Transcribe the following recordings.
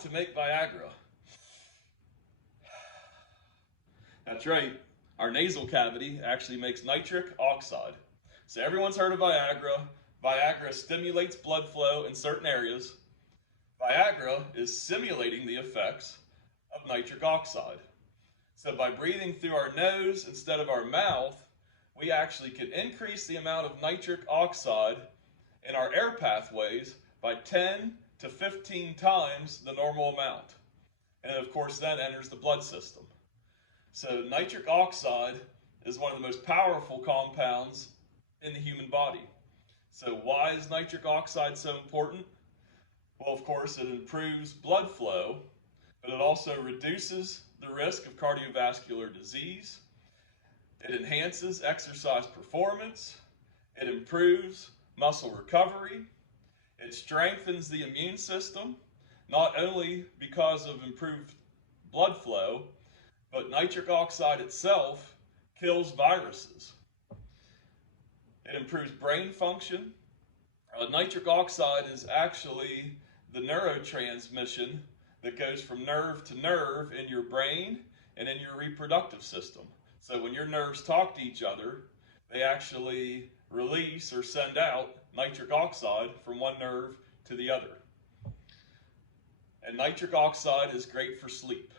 to make Viagra. That's right. Our nasal cavity actually makes nitric oxide. So everyone's heard of Viagra. Viagra stimulates blood flow in certain areas. Viagra is simulating the effects of nitric oxide. So by breathing through our nose instead of our mouth, we actually can increase the amount of nitric oxide in our air pathways by 10 to 15 times the normal amount. And of course then enters the blood system. So nitric oxide is one of the most powerful compounds in the human body. So why is nitric oxide so important? Well, of course, it improves blood flow, but it also reduces the risk of cardiovascular disease. It enhances exercise performance. It improves muscle recovery. It strengthens the immune system, not only because of improved blood flow, but nitric oxide itself kills viruses. It improves brain function. Nitric oxide is actually the neurotransmission that goes from nerve to nerve in your brain and in your reproductive system. So when your nerves talk to each other, they actually release or send out nitric oxide from one nerve to the other. And nitric oxide is great for sleep.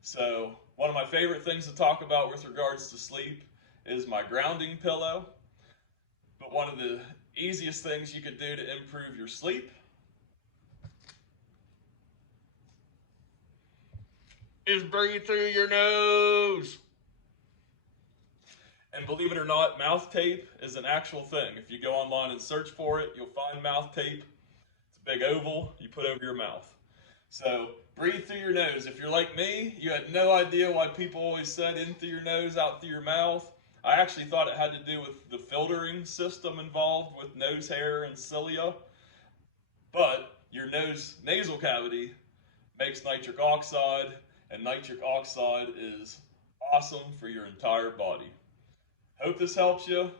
So one of my favorite things to talk about with regards to sleep is my grounding pillow. But one of the easiest things you could do to improve your sleep is breathe through your nose. And believe it or not, mouth tape is an actual thing. If you go online and search for it, you'll find mouth tape. It's a big oval you put over your mouth. So breathe through your nose. If you're like me, you had no idea why people always said in through your nose, out through your mouth. I actually thought it had to do with the filtering system involved with nose hair and cilia. But your nasal cavity makes nitric oxide, and nitric oxide is awesome for your entire body. Hope this helps you.